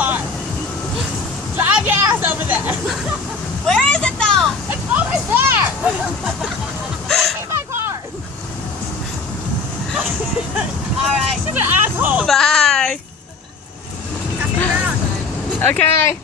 car. Drive your ass over there. Where is it though? It's over there. In my car. Alright. She's an asshole. Bye. Okay.